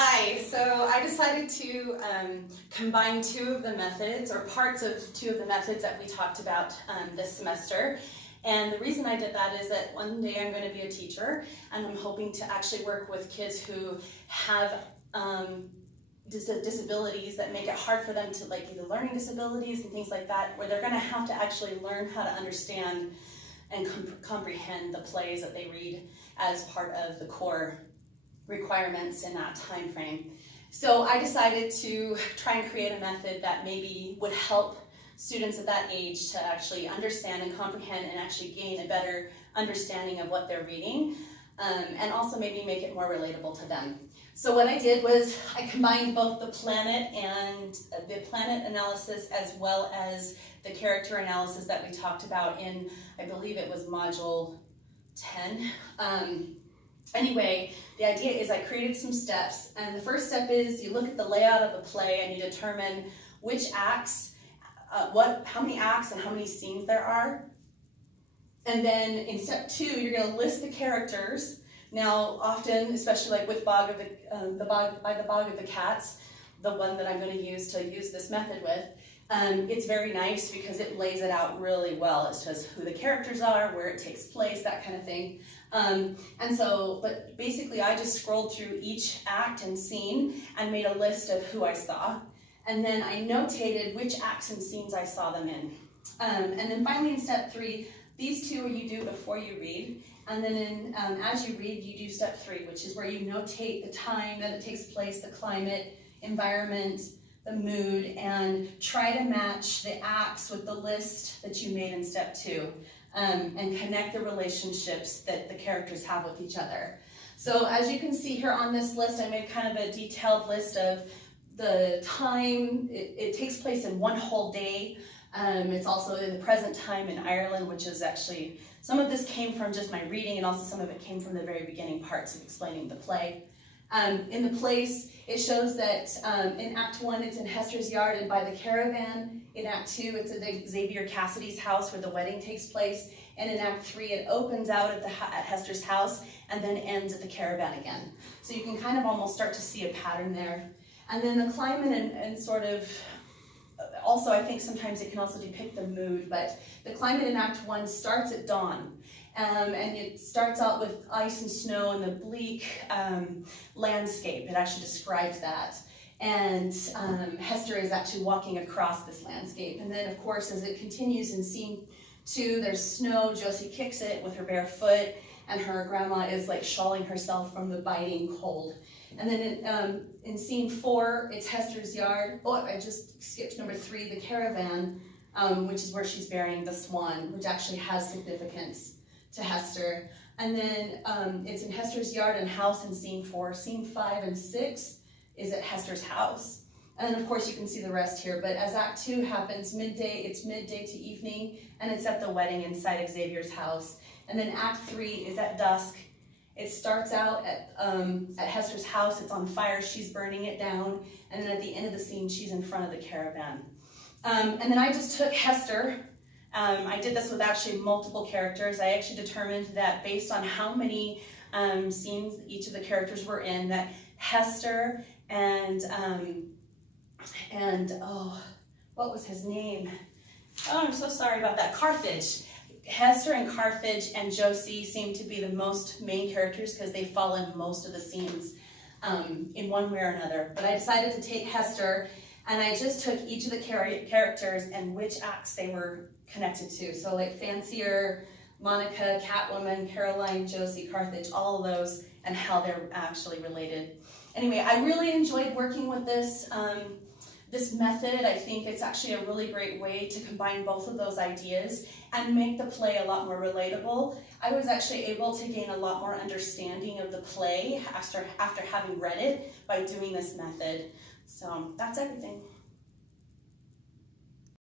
Hi, so I decided to combine two of the methods, or parts of two of the methods that we talked about this semester. And the reason I did that is that one day I'm going to be a teacher, and I'm hoping to actually work with kids who have disabilities that make it hard for them to, like either learning disabilities and things like that, where they're going to have to actually learn how to understand and comprehend the plays that they read as part of the core requirements in that time frame. So I decided to try and create a method that maybe would help students at that age to actually understand and comprehend and actually gain a better understanding of what they're reading, and also maybe make it more relatable to them. So what I did was I combined both the planet analysis as well as the character analysis that we talked about in, I believe it was module 10. Anyway, the idea is I created some steps, and the first step is you look at the layout of the play and you determine which acts, how many acts and how many scenes there are. And then in step 2, you're going to list the characters. Now, often, especially like with By the Bog of the Cats, the one that I'm going to use this method with, it's very nice because it lays it out really well. It says who the characters are, where it takes place, that kind of thing. But basically I just scrolled through each act and scene and made a list of who I saw. And then I notated which acts and scenes I saw them in. And then finally in step 3, these two you do before you read. And then as you read, you do step 3, which is where you notate the time that it takes place, the climate, environment, the mood, and try to match the acts with the list that you made in step 2. And connect the relationships that the characters have with each other. So as you can see here on this list, I made kind of a detailed list of the time. It takes place in one whole day. It's also in the present time in Ireland, which is actually, some of this came from just my reading, and also some of it came from the very beginning parts of explaining the play. In the place, it shows that in Act 1, it's in Hester's yard and by the caravan. In Act 2, it's at Xavier Cassidy's house where the wedding takes place. And in Act 3, it opens out at Hester's house and then ends at the caravan again. So you can kind of almost start to see a pattern there. And then the climate and sort of, also I think sometimes it can also depict the mood, but the climate in Act 1 starts at dawn. And it starts out with ice and snow and the bleak landscape. It actually describes that. And Hester is actually walking across this landscape. And then, of course, as it continues in scene 2, there's snow. Josie kicks it with her bare foot, and her grandma is like shawling herself from the biting cold. And then in scene 4, it's Hester's yard. Oh, I just skipped number 3, the caravan, which is where she's burying the swan, which actually has significance to Hester. And then it's in Hester's yard and house in scene 4. Scene 5 and 6 is at Hester's house. And then of course you can see the rest here, but as Act 2 happens, it's midday to evening, and it's at the wedding inside Xavier's house. And then Act 3 is at dusk. It starts out at Hester's house, it's on fire, she's burning it down, and then at the end of the scene, she's in front of the caravan. And then I just took Hester. I did this with actually multiple characters. I actually determined that based on how many scenes each of the characters were in, that Hester and what was his name? Oh, I'm so sorry about that. Carthage. Hester and Carthage and Josie seem to be the most main characters because they fall in most of the scenes in one way or another. But I decided to take Hester, and I just took each of the characters and which acts they were connected to. So like Fancier, Monica, Catwoman, Caroline, Josie, Carthage, all of those, and how they're actually related. Anyway, I really enjoyed working with this method. I think it's actually a really great way to combine both of those ideas and make the play a lot more relatable. I was actually able to gain a lot more understanding of the play after having read it by doing this method. So that's everything.